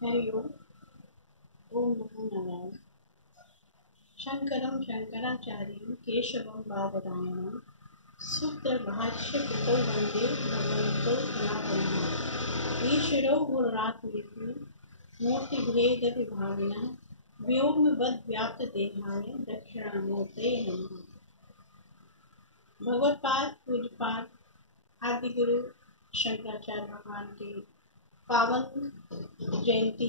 हरि ओम। ओम नमो नारायण। शंकरं शंकराचार्यं केशवं बादरायणं सूत्रभाष्यकृतौ वन्दे भगवन्तौ सनातनः। ईश्वरो गुरुरात्मेति मूर्तिभेदविभागिनः व्योमवद्व्याप्तदेहाय दक्षिणामूर्तये नमः। भगवत्पाद पूज्यपाद आदि गुरु शंकराचार्य भगवान की पावन जयंती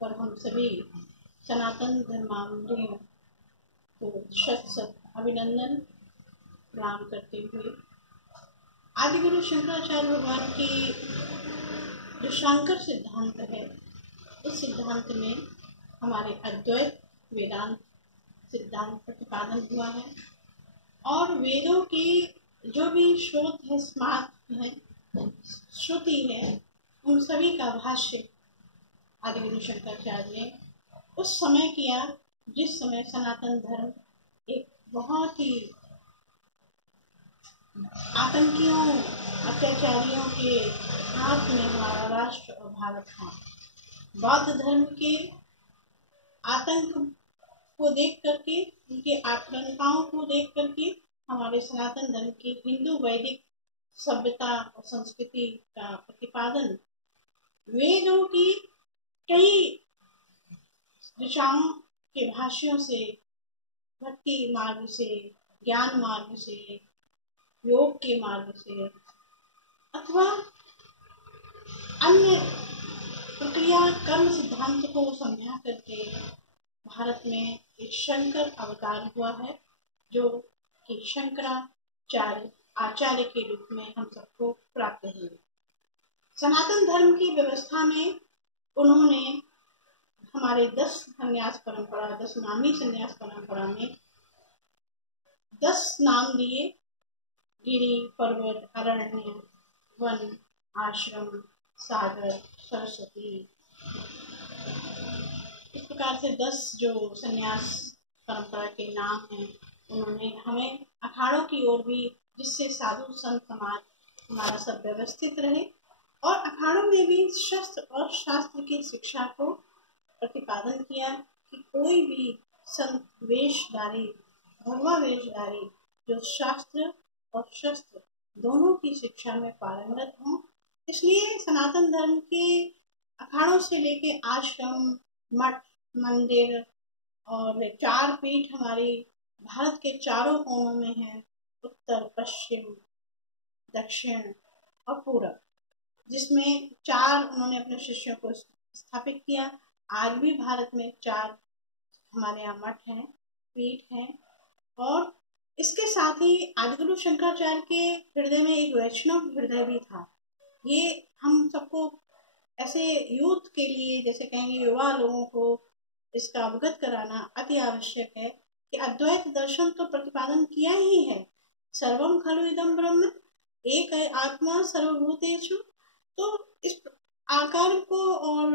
पर हम सभी सनातन धर्मावलंबियों को शत शत अभिनंदन प्रणाम करते हुए आदि गुरु शंकराचार्य भगवान की जो शांकर सिद्धांत है, उस सिद्धांत में हमारे अद्वैत वेदांत सिद्धांत प्रतिपादन हुआ है और वेदों की जो भी स्रोत है, स्मार्त है, श्रुति है, उन सभी का भाष्य आदि गुरु शंकराचार्य ने उस समय किया जिस समय सनातन धर्म एक बहुत ही आतंकियों अत्याचारियों के हाथ में हमारा राष्ट्र और भारत था। बौद्ध धर्म के आतंक को देख करके, उनके आक्रमणों को देख करके हमारे सनातन धर्म की हिंदू वैदिक सभ्यता और संस्कृति का प्रतिपादन वेदों की कई दिशाओं के भाष्यों से, भक्ति मार्ग से, ज्ञान मार्ग से, योग के मार्ग से अथवा अन्य प्रक्रिया कर्म सिद्धांत को समझा करके भारत में एक शंकर अवतार हुआ है, जो कि शंकराचार्य आचार्य के रूप में हम सबको प्राप्त हुए। सनातन धर्म की व्यवस्था में उन्होंने हमारे 10 संन्यास परंपरा, 10 नामी संन्यास परंपरा में 10 नाम दिए। गिरि, पर्वत, अरण्य, वन, आश्रम, सागर, सरस्वती, इस प्रकार से 10 जो संन्यास परंपरा के नाम हैं, उन्होंने हमें अखाड़ों की ओर भी, जिससे साधु संत समाज हमारा सब व्यवस्थित रहे और अखाड़ों में भी शस्त्र और शास्त्र की शिक्षा को प्रतिपादन किया कि कोई भी संत वेशधारी, भगवा वेशधारी जो शास्त्र और शस्त्र दोनों की शिक्षा में पारंगत हों। इसलिए सनातन धर्म के अखाड़ों से लेके आश्रम, मठ, मंदिर और 4 पीठ हमारी भारत के चारों कोनों में है, उत्तर, पश्चिम, दक्षिण और पूरब, जिसमें 4 उन्होंने अपने शिष्यों को स्थापित किया। आज भी भारत में 4 हमारे यहाँ मठ हैं, पीठ हैं और इसके साथ ही आदिगुरु शंकराचार्य के हृदय में एक वैष्णव हृदय भी था। ये हम सबको ऐसे यूथ के लिए, जैसे कहेंगे युवा लोगों को इसका अवगत कराना अति आवश्यक है कि अद्वैत दर्शन तो प्रतिपादन किया ही है, सर्वम खलु इदं ब्रह्म, एक आत्मा सर्वभूतेषु। तो इस आकार को और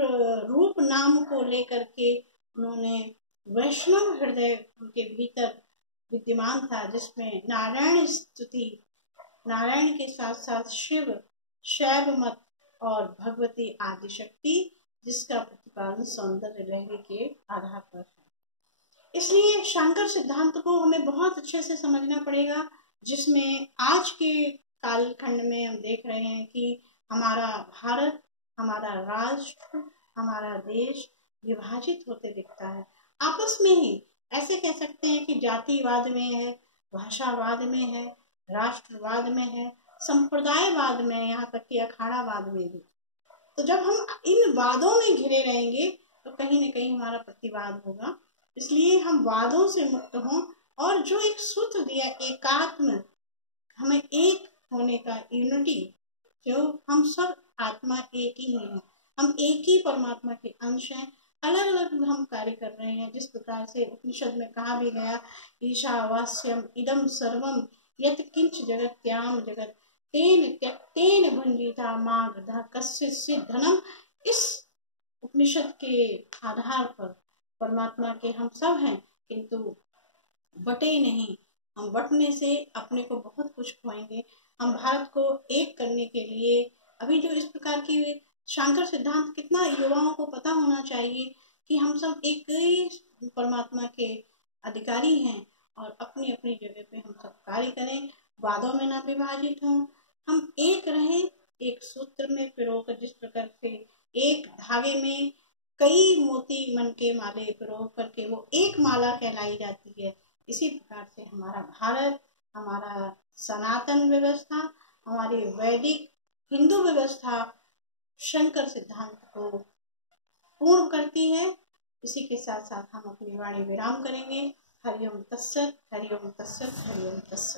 रूप नाम को लेकर के उन्होंने वैष्णव हृदय उनके भीतर विद्यमान था, जिसमें नारायण स्तुति, नारायण के साथ साथ शिव, शैव मत और भगवती आदि शक्ति, जिसका प्रतिपादन सौंदर्य लहरी के आधार पर है। इसलिए शंकर सिद्धांत को हमें बहुत अच्छे से समझना पड़ेगा, जिसमें आज के कालखंड में हम देख रहे हैं कि हमारा भारत, हमारा राष्ट्र, हमारा देश विभाजित होते दिखता है। आपस में ही ऐसे कह सकते हैं कि जातिवाद में है, भाषावाद में है, राष्ट्रवाद में है, संप्रदायवाद में, यहाँ तक कि अखाड़ावाद में भी। तो जब हम इन वादों में घिरे रहेंगे तो कहीं न कहीं हमारा प्रतिवाद होगा। इसलिए हम वादों से मुक्त हों और जो एक सूत्र दिया एकात्म, हमें एक होने का, यूनिटी, जो हम सब आत्मा एक ही है, हम एक ही परमात्मा के अंश हैं, अलग अलग हम कार्य कर रहे हैं। जिस प्रकार से उपनिषद में कहा भी गया, ईशावास्यम इदम सर्वम यत् किंच जगत्याम जगत तेन त्यक्तेन भुंजीता मागधा कस्य धनम। इस उपनिषद के आधार पर परमात्मा के हम सब हैं, किंतु बटे नहीं। हम बटने से अपने को बहुत कुछ खोएंगे। हम भारत को एक करने के लिए अभी जो इस प्रकार की शंकर सिद्धांत कितना युवाओं को पता होना चाहिए कि हम सब एक ही परमात्मा के अधिकारी हैं और अपनी अपनी जगह पे हम सब कार्य करें, वादों में ना विभाजित हों, हम एक रहें, एक सूत्र में पिरोकर, जिस प्रकार से एक धागे में कई मोती मन के माले पिरो करके वो एक माला कहलाई जाती है, इसी प्रकार से हमारा भारत, हमारा सनातन व्यवस्था, हमारी वैदिक हिंदू व्यवस्था शंकर सिद्धांत को पूर्ण करती है। इसी के साथ साथ हम अपनी वाणी विराम करेंगे। हरिओम तत्सत, हरिओम तत्सत, हरिओम तत्सत।